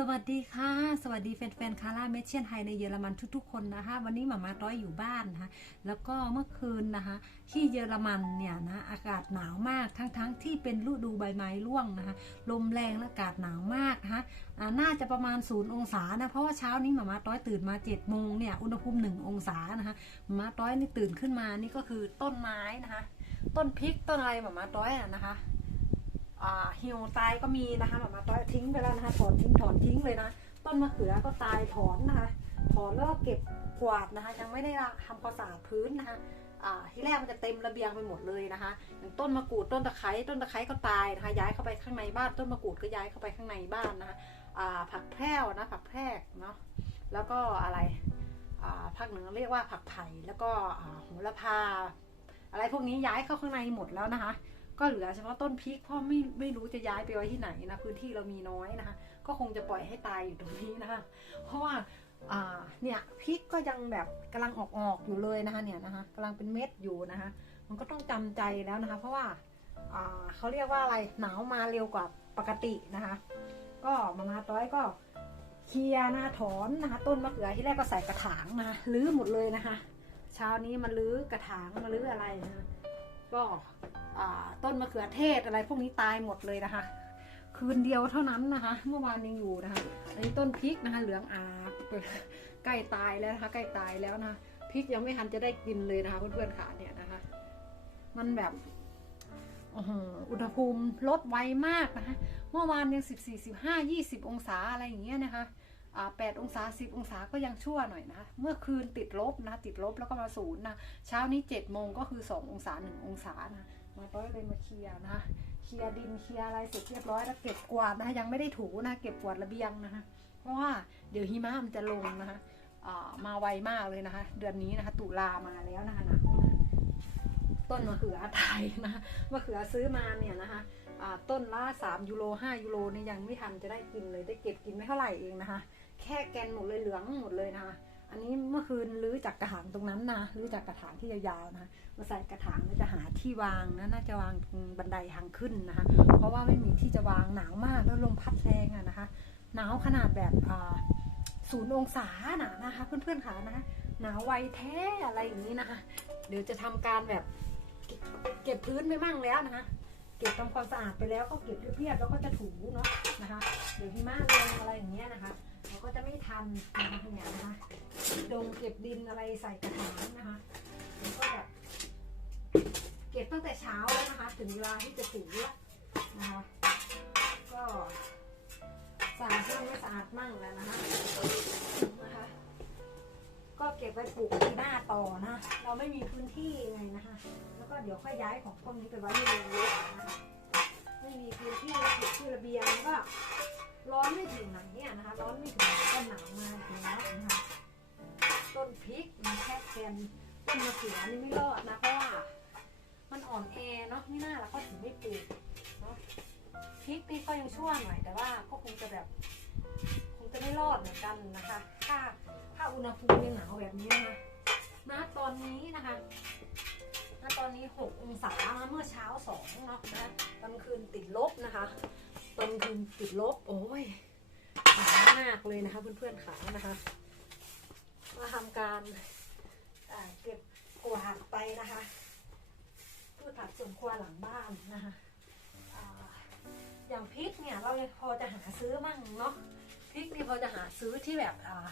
สวัสดีค่ะ สวัสดีแฟนๆคาร่าเมเชียนไฮในเยอรมันทุกๆคนนะคะ วันนี้หมามาต้อยอยู่บ้านนะคะแล้วก็เมื่อคืนนะคะ ที่เยอรมันเนี่ยนะอากาศหนาวมากทั้งๆที่เป็นฤดูใบไม้ร่วงนะคะลมแรงและอากาศหนาวมากนะคะน่าจะประมาณศูนย์องศานะเพราะว่าเช้านี้หมามาต้อยตื่นมา7จ็ดโมงเนี่ยอุณหภูมิหนึ่งองศานะคะหมามาต้อยนี่ตื่นขึ้นมานี่ก็คือต้นไม้นะคะ ต้นพริกต้นอะไรหมามาต้อยอะนะคะ หี่ยวตายก็มีนะคะแบบมาต้อยทิ้งไปแล้วนะคะถอนทิ้งถอนทิ้งเลยนะต้นมะเขือก็ตายถอนนะคะถอนแล้วก็เก็บกวาดนะคะยังไม่ได้ทำความสะอาดพื้นนะคะที่แรกมันจะเต็มระเบียงไปหมดเลยนะคะอย่างต้นมะกรูดต้นตะไคร้ต้นตะไคร้ก็ตายนะคะย้ายเข้าไปข้างในบ้าน ต้นมะกรูดก็ย้ายเข้าไปข้างในบ้านนะคะผักแพร่วนะผักแพรกเนาะแล้วก็อะไรภาคเหนือเรียกว่าผักไผ่แล้วก็โหระพา อะไรพวกนี้ย้ายเข้าข้างในหมดแล้วนะคะ ก็เหลือเฉพาะต้นพริกเพราะไม่ไม่รู้จะย้ายไปไว้ที่ไหนนะพื้นที่เรามีน้อยนะคะ ก็คงจะปล่อยให้ตายอยู่ตรงนี้นะคะ เพราะว่าเนี่ยพริกก็ยังแบบกำลังออกออกอยู่เลยนะคะเนี่ยนะคะกำลังเป็นเม็ดอยู่นะคะ มันก็ต้องจำใจแล้วนะคะ เพราะว่าเขาเรียกว่าอะไรหนาวมาเร็วกว่าปกตินะคะ ก็มามาต้อยก็เคลียร์นะคะถอนนะคะต้นมะเขือที่แรกก็ใส่กระถางนะคะรื้อหมดเลยนะคะ เช้านี้มาลื้อกระถางมาลื้ออะไรนะคะก็ ต้นมะเขือเทศอะไรพวกนี้ตายหมดเลยนะคะ คืนเดียวเท่านั้นนะคะ เมื่อวานยังอยู่นะคะอันนี้ต้นพริกนะคะ เหลืองอาบใกล้ตายแล้วนะคะใกล้ตายแล้วนะคะพริกยังไม่ทันจะได้กินเลยนะคะเพื่อนๆค่ะเนี่ยนะคะ มันแบบอุณหภูมิลดไวมากนะคะ เมื่อวานยังสิบสี่สิบห้ายี่สิบองศาอะไรอย่างเงี้ยนะคะ อ่าแปดองศาสิบองศาก็ยังชั่วหน่อยนะ เมื่อคืนติดลบนะ ติดลบแล้วก็มาศูนย์นะ เช้านี้เจ็ดโมงก็คือสองศาหนึ่งองศานะ มาต้อยเลยมาเคลียร์นะ เคลียร์ดินเคลียร์อะไรเสร็จเรียบร้อยแล้วเก็บกวาดนะ ยังไม่ได้ถูนะ เก็บกวาดระเบียงนะคะเพราะว่าเดี๋ยวหิมะมันจะลงนะคะมาไวมากเลยนะคะ เดือนนี้นะคะ ตุลามาแล้วนะคะหนะต้นมะเขือไทยนะมะเขือซื้อมาเนี่ยนะคะต้นละ3ยูโร5ยูโรเนี่ยังไม่ทันจะได้กินเลยได้เก็บกินไม่เท่าไหร่เองนะคะ แค่แกนหมดเลยเหลืองหมดเลยนะคะอันนี้เมื่อคืนรื้อจากกระถางตรงนั้นนะรื้อจากกระถางที่ยาวๆนะมาใส่กระถางแล้วจะหาที่วางนะน่าจะวางตรงบันไดทางขึ้นนะคะ เพราะว่าไม่มีที่จะวางหนาวมากแล้วลมพัดแรงอะนะคะ หนาวขนาดแบบศูนย์องศานะนะคะ เพื่อนๆค่ะนะคะหนาวไวแท้อะไรอย่างนี้นะคะ เดี๋ยวจะทำการแบบเก็บพื้นไปมั่งแล้วนะคะ เก็บทำความสะอาดไปแล้วก็เก็บเรียบๆแล้วก็จะถูเนาะนะคะ เดี๋ยวหิมะลงอะไรอย่างเงี้ยนะคะ ก็จะไม่ทันนะคะเนี่ยนะคะดงเก็บดินอะไรใส่กระถางนะคะแล้วก็แบบเก็บตั้งแต่เช้าแล้วนะคะ ถึงเวลาที่จะถูแล้วนะคะ ก็สะอาดมั่งไม่สะอาดมั่งแล้วนะคะนะคะ ก็เก็บไว้ปลูกปีหน้าต่อนะ เราไม่มีพื้นที่ไงนะคะ แล้วก็เดี๋ยวค่อยย้ายของพวกนี้ไปไว้ในโรงรถนะคะไม่มีพื้นที่ที่ระเบียงก็ ร้อนไม่ถึงไหนเนี่ยนะคะ ร้อนไม่ถึงไหนก็หนาวมาถึงแล้วนะคะต้นพริกมันแค่แกนต้นมะเขือนี่ไม่รอดนะเพราะว่ามันอ่อนแอเนาะไม่น่าแล้วก็ถึงไม่ปลูกเนาะพริกนี่ก็ยังชั่วหน่อย แต่ว่าก็คงจะแบบ คงจะไม่รอดเหมือนกันนะคะ ถ้าถ้าอุณหภูมิยังหนาวแบบนี้นะคะณตอนนี้นะคะณตอนนี้หกองศาเมื่อเช้าสองเนาะนะกลางคืนติดลบนะคะ ตอนคืนติดลบ โอ้ยหนามากเลยนะคะ เพื่อนๆขานะคะ มาทำการเก็บกวาดไปนะคะพืชผักสวนครัวหลังบ้านนะคะอย่างพริกเนี่ยเราพอจะหาซื้อมั่งเนาะพริกนี่พอจะหาซื้อที่แบบอ่า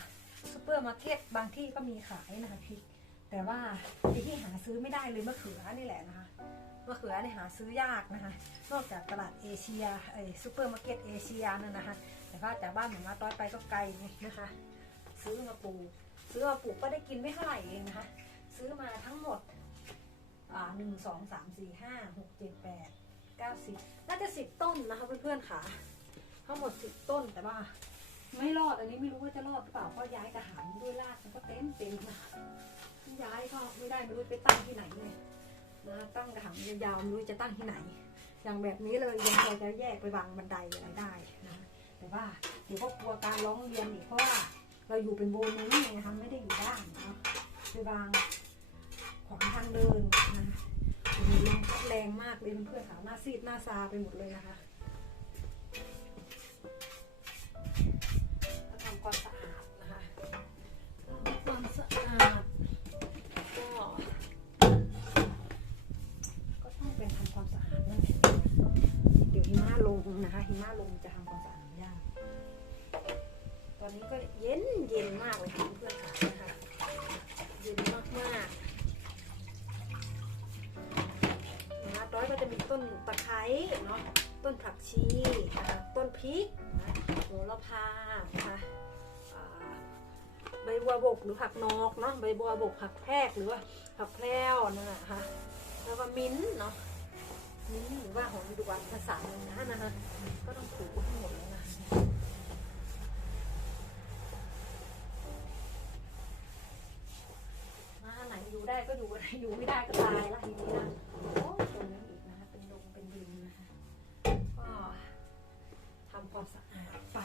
ซูเปอร์มาร์เก็ตบางที่ก็มีขายนะคะพริก แต่ว่าที่ที่หาซื้อไม่ได้เลยมะเขือนี่แหละนะคะ มะเขือเนี่ยหาซื้อยากนะคะ นอกจากตลาดเอเชียไอซูเปอร์มาร์เก็ตเอเชียนั่นนะคะ แต่ว่าจากบ้านหนูมาต้อยไปก็ไกลนะคะ ซื้อมาปลูกซื้อมาปลูกก็ได้กินไม่เท่าไหร่เองนะคะ ซื้อมาทั้งหมดอ่าหนึ่งสองสามสี่ห้าหกเจ็ดแปดเก้าสิบน่าจะสิบต้นนะคะเพื่อนๆค่ะ ทั้งหมดสิบต้นแต่ว่าไม่รอดอันนี้ไม่รู้ว่าจะรอดหรือเปล่าเพราะย้ายกระถางด้วยรากมันก็เต็มเต็มนะย้ายก็ไม่ได้ไม่รู้ไปตั้งที่ไหนเลย นะตั้งกระถางยาวๆไม่รู้จะตั้งที่ไหน อย่างแบบนี้เลยยังพอจะแยกไปวางบันไดอะไรได้นะแต่ว่าเดี๋ยวก็กลัวการร้องเรียนอีกเพราะว่าเราอยู่เป็นโบนี้ไงนะคะไม่ได้อยู่บ้านเนาะไปวางขวางทางเดินนะลมพัดแรงมากเลยเพื่อนๆค่ะหน้าซีดหน้าซาไปหมดเลยนะคะความสะอาดนะคะทำความสะอาดก็ ก็ต้องเป็นทำ ความสะอาดนั่นแหละเดี๋ยวหิมะลงนะคะหิมะลงจะทำความสะอาดยากตอนนี้ก็เย็นเย็นมากเลยค่ะเพื่อนๆค่ะนะคะเย็นมากมากนะร้อยก็จะมีต้นตะไคร้เนาะต้นผักชีนะคะต้นพริกนะโหระพานะคะอ่าใบบัวบกหรือผักนอกเนาะใบบัวบกผักแพรกหรือว่าผักแพรวนั่นแหละค่ะแล้วก็มิ้นเนาะ นท์หรือว่าหอมดวนภาษาหนึ่งนะนะคะก็ต้องถูให้หมดแล้วนะมาไหนอยู่ได้ก็อยู่อยู่ไม่ได้ก็ตายละทีนี้นะโอ้ตรงนี้อีกนะคะเป็นดงเป็นดินนะคะก็ทำความสะอาดไป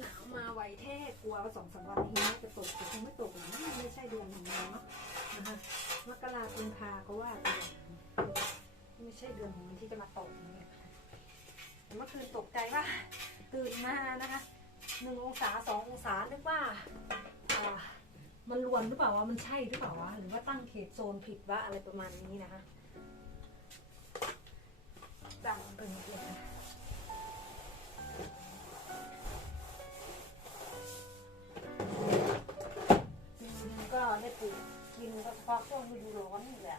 หนาวมาไวแท้กลัวว่าสองสามวันนี้จะตกแต่คงไม่ตกหรอกไม่ใช่เดือนของเราเนาะนะคะม กุมพาก็ว่าไปอย่าไม่ใช่เดือนของที่จะมาตกนี่แต่เมื่อคืนตกใจว่าตื่นมานะคะหนึ่งองศาสององศานึกว่าอ่ามันรวนหรือเปล่าวะมันใช่หรือเปล่าวะหรือว่าตั้งเขตโซนผิดวะอะไรประมาณนี้นะคะ ช่วงฤดูร้อนนี่แหละ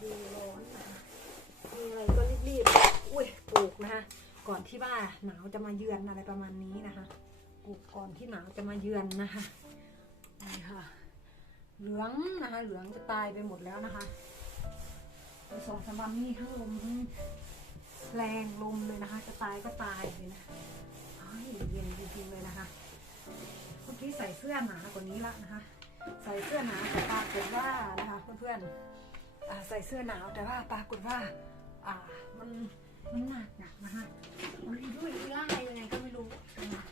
ดูร้อนนะคะมีอะไรก็รีบๆ อุ้ยปลูกนะคะ ก่อนที่ว่าหนาวจะมาเยือนอะไรประมาณนี้นะคะ ปลูกก่อนที่หนาวจะมาเยือนนะคะนี่ค่ะ เหลืองนะคะ เหลืองจะตายไปหมดแล้วนะคะสองสามวันนี้ทั้งลมแรงลมเลยนะคะ จะตายก็ตายเลยนะเยเย็นจริงๆเลยนะคะ อกี้ใส่เสื้อหนากว่านี้ละนะคะ ใส่เสื้อหนาวแต่ปรากฏว่านะคะเพื่อนๆใส่เสื้อหนาวแต่ว่าปรากฏว่า อ่ามันมันหนักหนักนะคะมันยุ่ยย่ายยังไงก็ไม่รู้นะคะ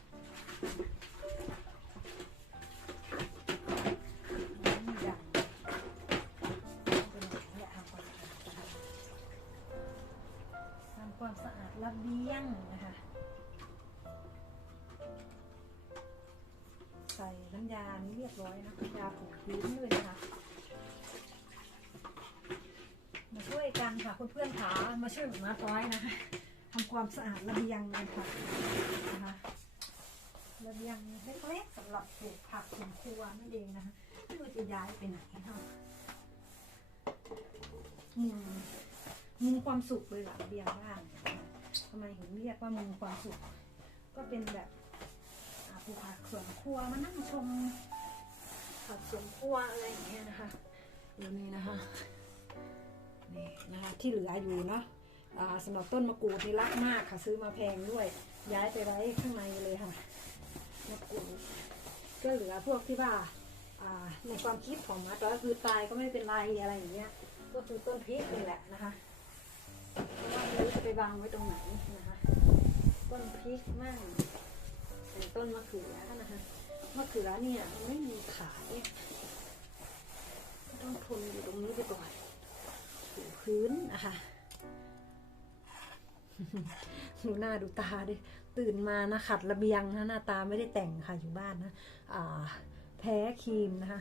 มันใหญ่เป็นอย่างความสะอาดนะคะทำความสะอาดระเบียงนะคะ ยานี้เรียบร้อยนะน้ำยาถูพื้นเลยนะคะมาช่วยกันค่ะเพื่อนๆค่ะมาช่วยหนูมาร้อยนะคะทำความสะอาดระเบียงกันค่ะนะคะระเบียงเล็กๆสำหรับปลูกผักสวนครัวนั่นเองนะคะไม่รู้จะย้ายไปไหนเนาะมุมมุมความสุขเลยหลังระเบียงบ้านทำไมถึงเรียกว่ามุมความสุข ก็เป็นแบบ ปลูกผักสวนครัวมานั่งชมผักสวนครัวอะไรอย่างเงี้ยนะคะอยู่นี่นะคะนี่นะคะที่เหลืออยู่เนาะสำหรับต้นมะกรูดนี่รักมากค่ะ ซื้อมาแพงด้วย ย้ายไปไว้ข้างในเลยค่ะมะกรูดก็เหลือพวกที่ว่าในความคิดของมาตก็คือตายก็ไม่เป็นไรอะไรอย่างเงี้ยก็คือต้นพริกนี่แหละนะคะเพราะว่าไม่รู้จะไปวางไว้ตรงไหนนะคะต้นพริกมั่ง เป็นต้นมะเขือนะคะมะเขือเนี่ยไม่มีขายต้องทนอยู่ตรงนี้ไปก่อนถูพื้นนะคะดูหน้าดูตาดิตื่นมานะขัดระเบียงนะหน้าตาไม่ได้แต่งค่ะอยู่บ้านนะอ่าแพ้ครีมนะคะ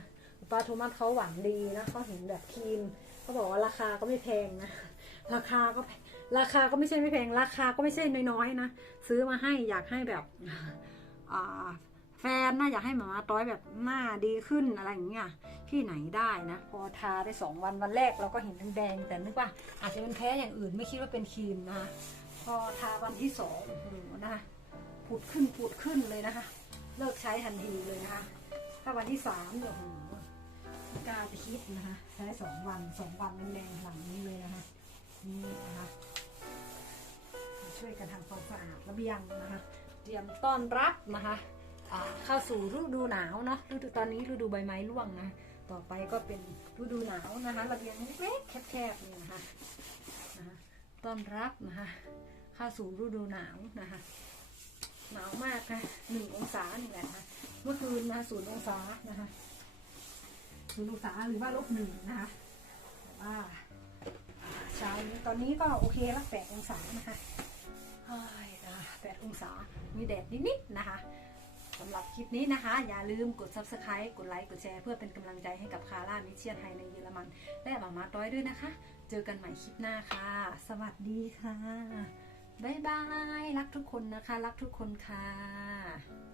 ป้าโทมัสเขาหวังดีนะเขาเห็นแบบครีมเขาบอกว่าราคาก็ไม่แพงนะราคาก็แพราคาก็ไม่ใช่ไม่แพง ราคาก็ไม่ใช่น้อยๆนะ ซื้อมาให้อยากให้แบบ แฟนน่าอยากให้หมามาต้อยแบบหน้าดีขึ้นอะไรอย่างเงี้ยที่ไหนได้นะ พอทาได้สองวันวันแรกเราก็เห็นแดงแต่นึกว่า อาจจะเป็นแพ้อย่างอื่นไม่คิดว่าเป็นครีมนะคะพอทาวันที่สองโอ้โหนะคะผุดขึ้นผุดขึ้นเลยนะคะ เลิกใช้ทันทีเลยนะคะ ถ้าวันที่สามเนี่ยโอ้โหกล้าจะคิดนะคะใช้สองวันสองวันแดงหลังนี้เลยนะคะนี่นะคะช่วยกันทำความสะอาดระเบียงนะคะ เตรียมต้อนรับนะคะเข้าสู่ฤดูหนาวเนาะฤดูตอนนี้ฤดูใบไม้ร่วงนะต่อไปก็เป็นฤดูหนาวนะคะระเบียงเล็กๆแคบๆนี่นะคะนะคะต้อนรับนะคะเข้าสู่ฤดูหนาวนะคะหนาวมากนะหนึ่งองศานี่แหละนะเมื่อคืนนะศูนย์องศานะคะศูนย์องศาหรือว่าลบหนึ่งนะคะแต่ว่าเช้านี้ตอนนี้ก็โอเคละแปดองศานะคะแปดองศา มีแดดนิดๆนะคะสำหรับคลิปนี้นะคะ อย่าลืมกด subscribe กดไลค์กดแชร์เพื่อเป็นกำลังใจให้กับคาร่ามิเชียนไทยในเยอรมัน และหมามาต้อยด้วยนะคะ เจอกันใหม่คลิปหน้าค่ะ สวัสดีค่ะ บ๊ายบาย รักทุกคนนะคะ รักทุกคนค่ะ